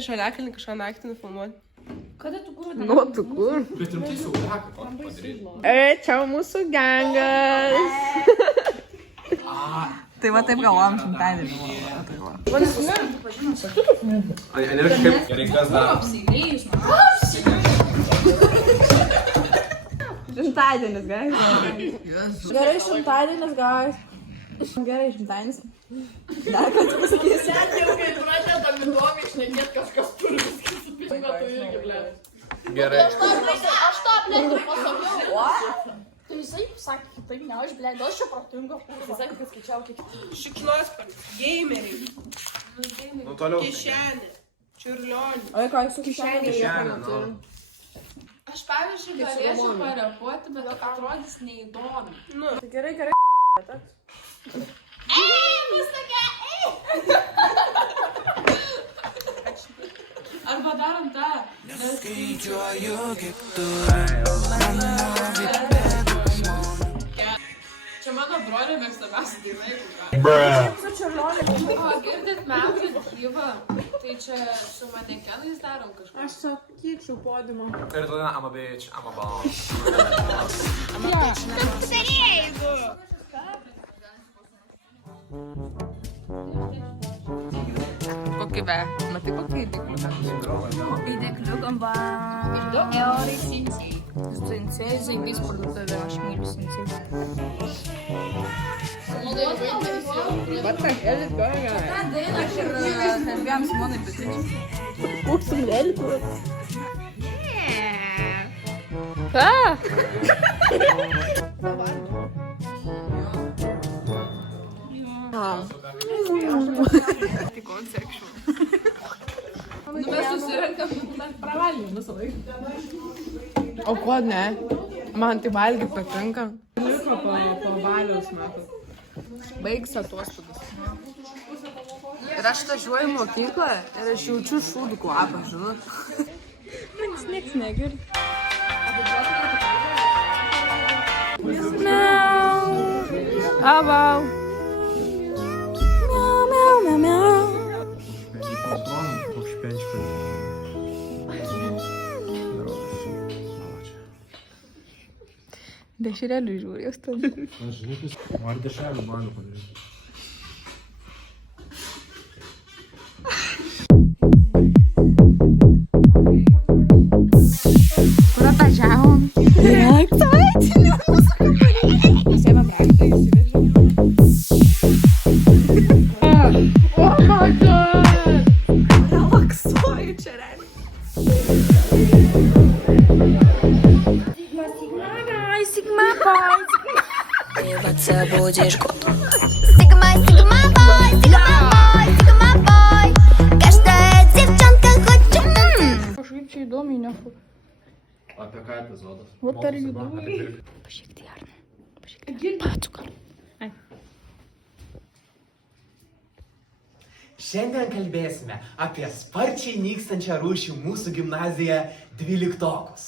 iš Olekalnį kažką naktį nufilmuoti. Kada tu kur? Nu, tu kur? Bet rimtai saugiaką padaryti. Čia mūsų gangas. Tai va taip galvojam šimtadienį. Gerai, kas dar? Šimtadienis, guys. Gerai, šimtadienis, guys. Gerai, šimtadienis. Dar ką tu pasakysi? Net jau kai pradedam įdomiai šnekėt, kažkas turi viskas supinga, tu irgi, blėt. Gerai. Aš tą, blėt, pasakiau. Tai jisai sakė kitaip, ne aš, blėt, aš čia protingo. Jisai sakė, kad skaičiau kiek. Šikšnosparnis, gameriai, Nu toliau. kišenė, čiurlionė. O ką jūs su kišenė? Kišenė, nu. Aš pavyzdžiui galėčiau parepuoti, bet atrodys neįdomi. Nu, Tai gerai, gerai. Arba darom tą. Čia mano brolio mėgstamiausia daina, jeigu ką. O, girdit metų gyvą, tai čia su manekenais darom kažką. Aš sakyčiau podiumą. Ir tada I'm a bitch, I'm a boss. Kokį be? Matai, kokį įdėkliuką? Įdėkliuką va. Eurai sinciai. Sinciai, zaigais parduotuvė, aš myliu sinciai. What the hell is going on? Ką dainą aš ir kalbėjom su monai petičiu. Koks vėlikus? Ką? Tik on sexual. Nu mes susirenkam, mes pravalgėm visą laiką. O ko ne? Man tai valgyti patinka. Liko po valiaus metų. Baigs atostogas. Ir aš važiuoju į mokyklą ir aš jaučiu šūdų kvapą, žinot. Manęs nieks negirdi. Miau. Abau. Miau, miau, miau, miau. Dešrelių žiūri, jos ten. Nori dešrelių balių padaryti. Kur atvažiavom? Aktuaitinių mūsų kambarį. Pasiėmė braktą, įsivežė. Oh my god! Relaksuoju čia realiai. Sigma boy. Це будеш год. Sigma, Sigma boy, Sigma boy, Sigma boy. Каждая девчонка хочет. Kažkaip čia įdomiai, nefu. Apie ką epizodas? What are you doing? Pažiūrėk, tai Arna. Pažiūrėk, patsukar. Šiandien kalbėsime apie sparčiai nykstančią rūšį mūsų gimnaziją 12-okus.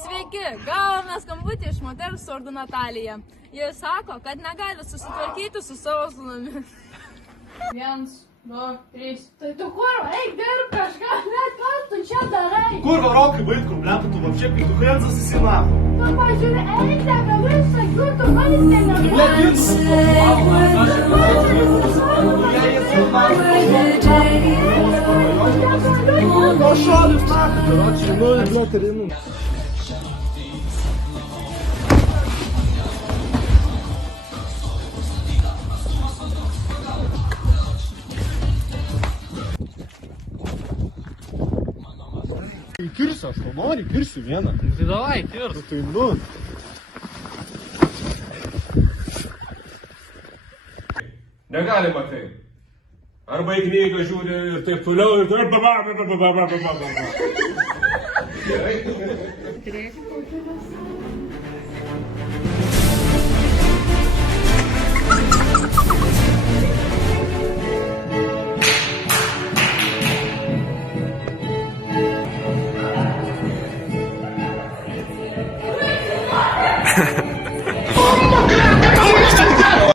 Sveiki, gavome skambutį iš moters vardu Natalija. Jie sako, kad negali susitvarkyti su savo sūnumi. 1, 2, 3. Tai tu kur, eik dirb kažką, net ką tu čia darai? Kurva, Rokai, vaikų, blempa, tu vapšė, kai tu hrėm zasusinaho. Tu pažiūrė, eik, negaliu išsakiu, tu manęs negali. No šalius nakai, karočiui, nu ir blėterinu. Įkirsiu, aš to noriu, įkirsiu vieną. Tai davai, įkirsiu. Tai nu. Negalima taip. Arba į knygą žiūri ir taip toliau ir taip.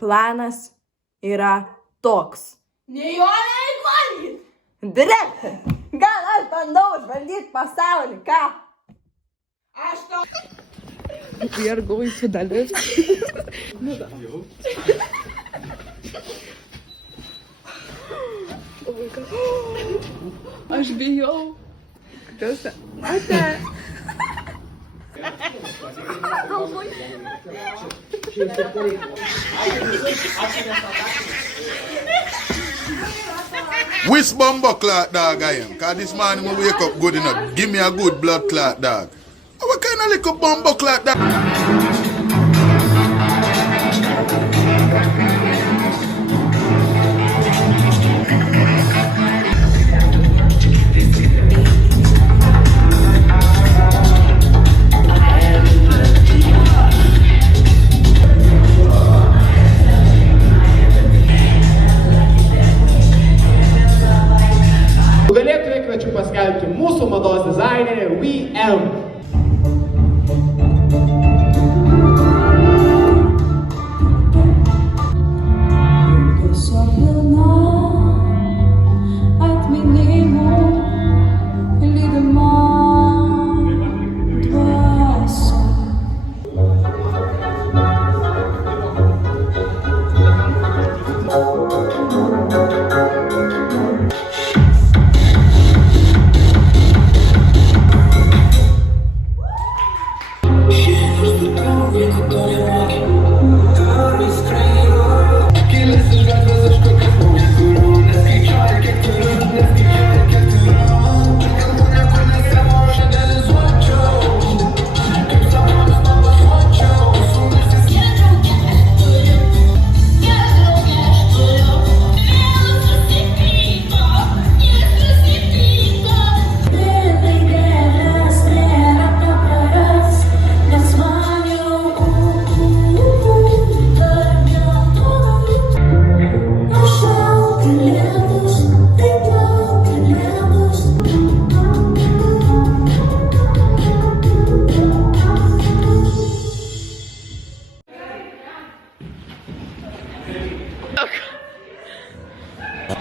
planas yra toks. Direktorė, gal aš bandau užvaldyti pasaulį, ką? We are going to the lift. Oh my God. Aš bijau. Kas? Ate. Which bumbo clot dog I am? Cause this morning when I wake up good enough. Give me a good blood clot dog. What kind of little bumbo clot dog? Nugalėtoją kviečiu paskelbti mūsų mados dizainerį VM.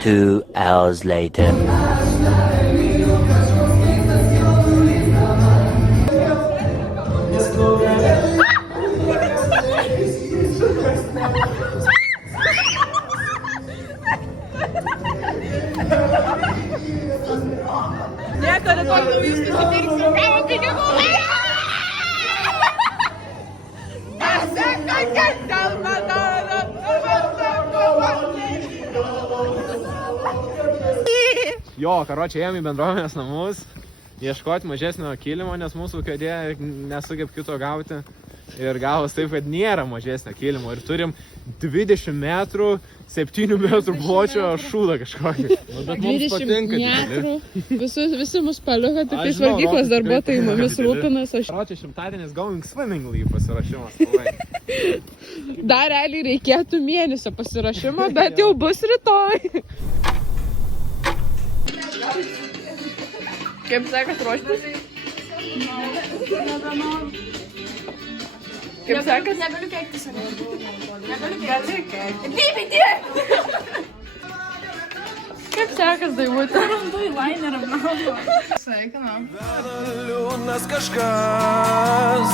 Two hours later. Nieko rytoj naujus nusipirksim, gavo pinigų. Jo, karočią ėjom į bendruomenės namus, ieškoti mažesnio kilimo, nes mūsų kėdė nesugeb kito gauti. Ir gavos taip, kad nėra mažesnio kilimo. Ir turim 20 metrų, 7 metrų pločio šūdą kažkokį. Nu, bet mums patinka. 20 metrų. Visi mus paliuka, tik tais valgyklos darbuotojai mumis rūpinas. Karočią šimtadienis going swimmingly pasirašymas. Dar realiai reikėtų mėnesio pasirašymo, bet jau bus rytoj. Kaip sekas ruoštis? Kaip sekas? Negaliu keikti save. Negaliu keikti. Bibi, tiek! Kaip sekas, Daivutė? Randu į lainerą, bravo. Sveikinam. Liūdnas kažkas,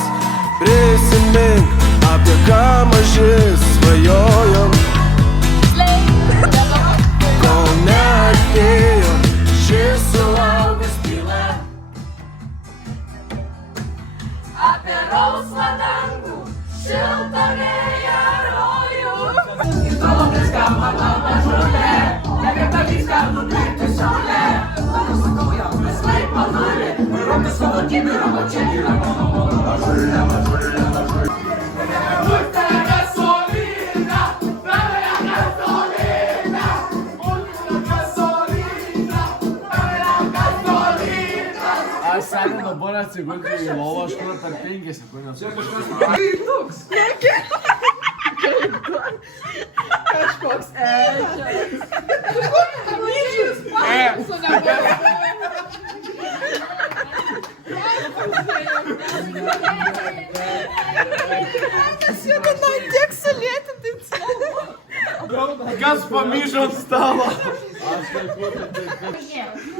prisimink, apie ką maži svajojom. Kol neatėjo šis suaugęs tyla. Apie rausvą dangų, šiltą vėją rojų. Ir tavo skamba mano žolė, neverta viską nukreipti saulė. Aš sakau, jau vis laik manulė, rokas savo kibirą, o čia yra mano žolė, žolė, žolė. Aš seniai dabar atsigulti į lovą, aš kur per 5 sekundės. Čia Kažkoks ežeras. Nes jie tiek sulėtinti. kas pamyšo ant stalo?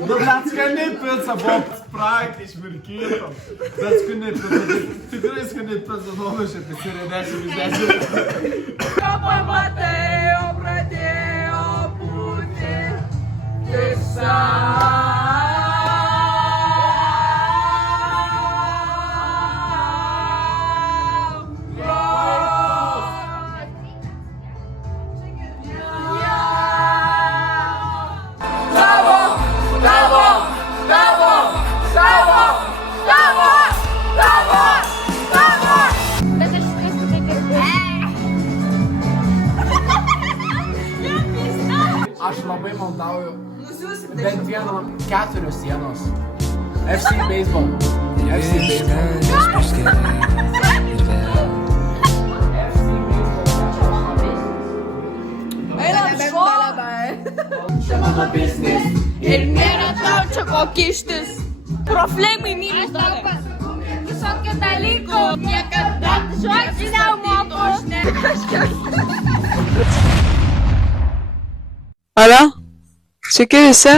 Nu, bet skani pica, buvo praktiškai išmirkytom. Bet skani pica, tikrai skani pica, nuomišė, pisirė 10 iš 10. Ką pamatėjo, pradėjo būti visa. Aš labai maldauju bent vieną 4 sienos. FC Baseball. FC Baseball. Ir nėra tau čia ko kištis. Proflemai mylis darbą. Visokio dalykų. Niekada žodžių nemoku. Alio? Sveiki visi?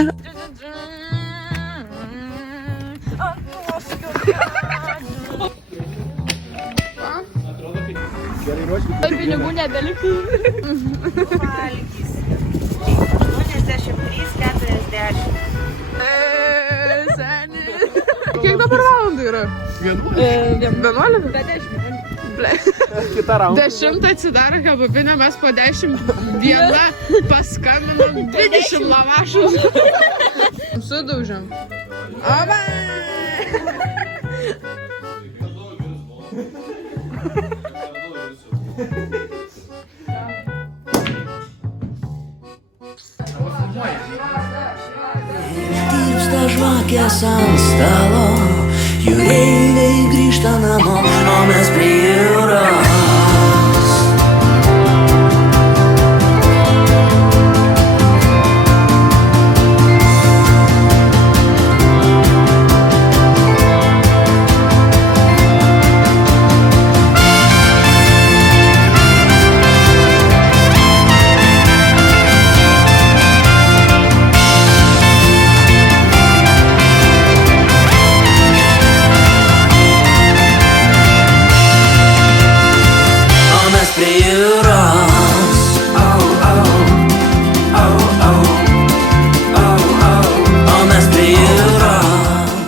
Pinigų nebelikų. 83-40. Kiek dabar valandų yra? 11? Kita raundą. 10 atsidaro kebabinę, mes po 10 viena paskaminom 20 lavašų. Sudaužėm. Ova! Tirpsta žvakės ant stalo, jūreiviai grįžta namo, o mes prie jūros. Prie jūros.